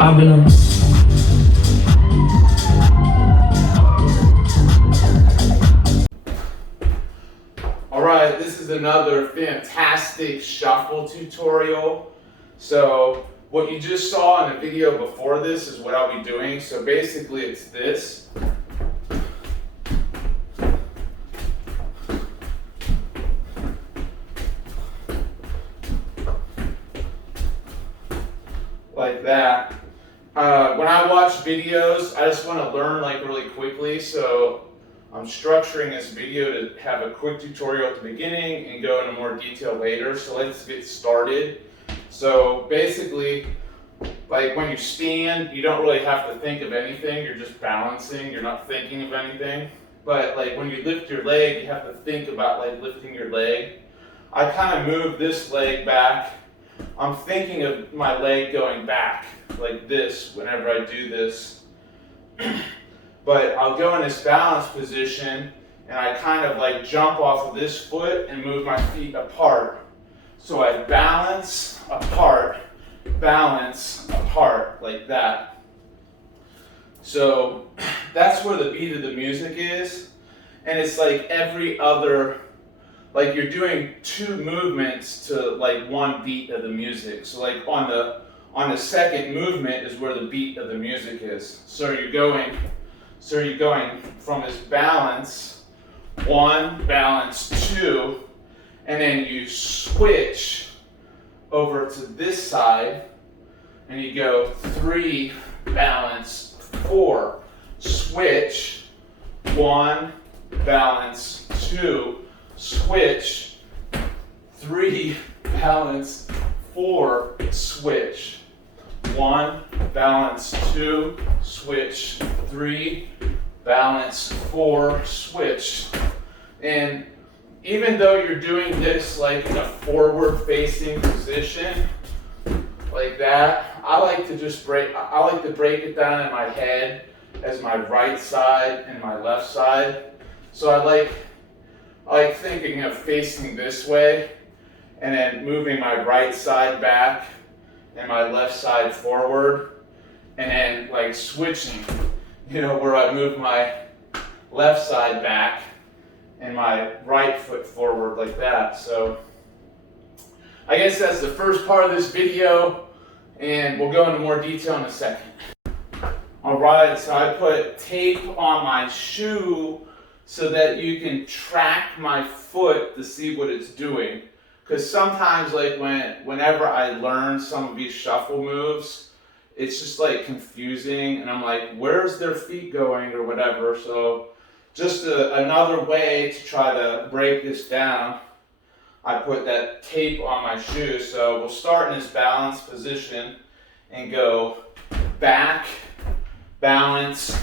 I've been a Alright, this is another fantastic shuffle tutorial. So what you just saw in the video before this is what I'll be doing. So basically it's this. Like that. When I watch videos, I just want to learn like really quickly, so I'm structuring this video to have a quick tutorial at the beginning and go into more detail later. So let's get started. So basically, like when you stand, you don't really have to think of anything. You're just balancing. You're not thinking of anything. But like when you lift your leg, you have to think about like lifting your leg. I kind of move this leg back. I'm thinking of my leg going back like this whenever I do this. But I'll go in this balance position and I kind of like jump off of this foot and move my feet apart. So I balance apart like that. So that's where the beat of the music is. And it's like every other, like you're doing two movements to like one beat of the music. So like on the second movement is where the beat of the music is. So you're going from this balance, 1, balance 2, and then you switch over to this side and you go 3, balance 4, switch, 1, balance 2, switch, 3, balance 4, switch, 1, balance 2, switch, 3, balance 4, switch. And even though you're doing this like in a forward facing position like that, I like to break it down in my head as my right side and my left side. So I like thinking of facing this way and then moving my right side back and my left side forward, and then like switching, where I move my left side back and my right foot forward like that. So I guess that's the first part of this video, and we'll go into more detail in a second. Alright, so I put tape on my shoe so that you can track my foot to see what it's doing. Because sometimes, like whenever I learn some of these shuffle moves, it's just like confusing, and I'm like, where's their feet going or whatever. So just another way to try to break this down, I put that tape on my shoe. So we'll start in this balance position and go back, balance,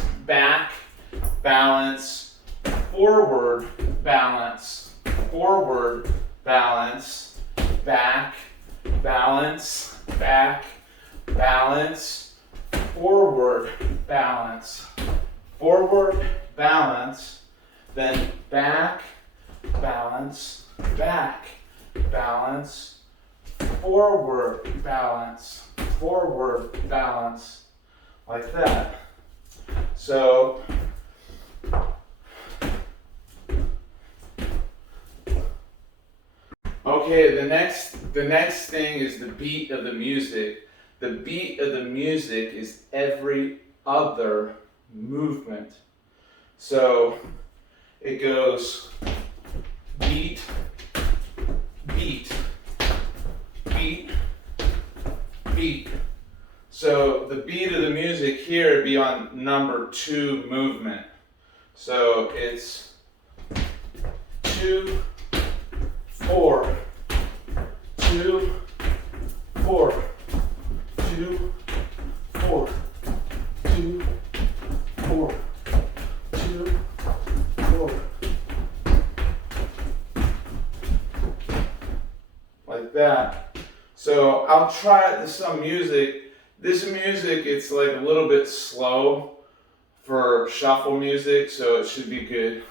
forward, balance, forward, balance, back, balance, forward, balance, then back, balance, forward, balance, like that. So okay, the next thing is the beat of the music. The beat of the music is every other movement. So it goes beat, beat, beat, beat. So the beat of the music here would be on number 2 movement. So it's 2, 4, 2, 4, 2, 4, 2, 4, 2, 4. Like that. So I'll try it to some music. This music, it's like a little bit slow for shuffle music, so it should be good.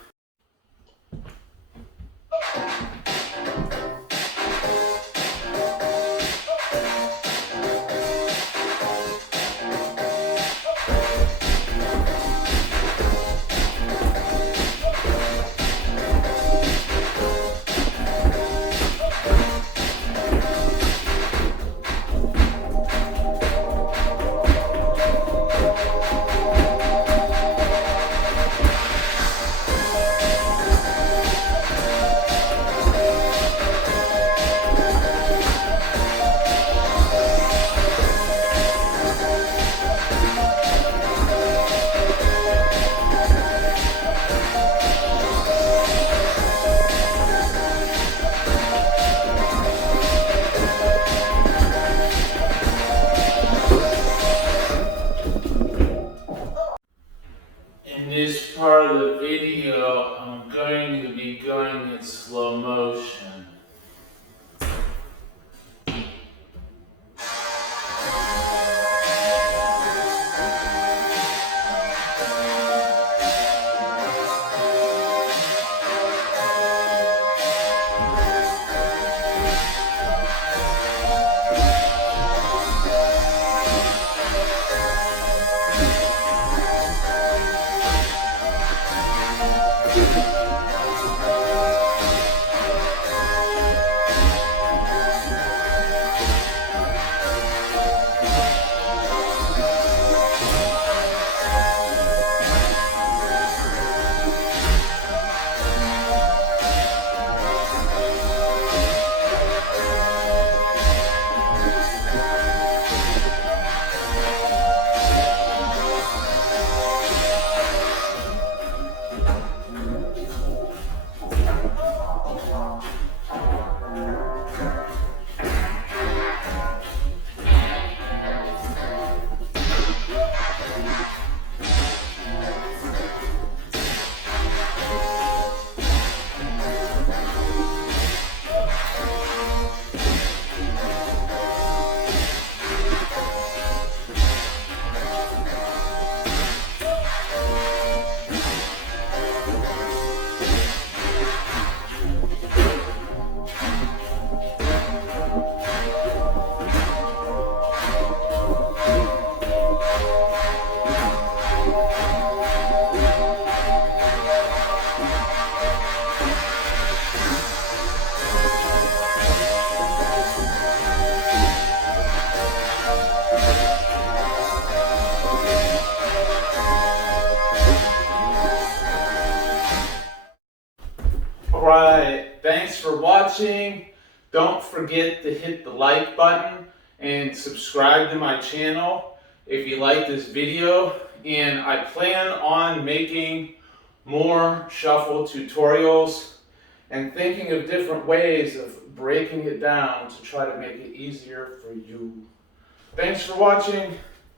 watching. Don't forget to hit the like button and subscribe to my channel if you like this video. And I plan on making more shuffle tutorials and thinking of different ways of breaking it down to try to make it easier for you. Thanks for watching.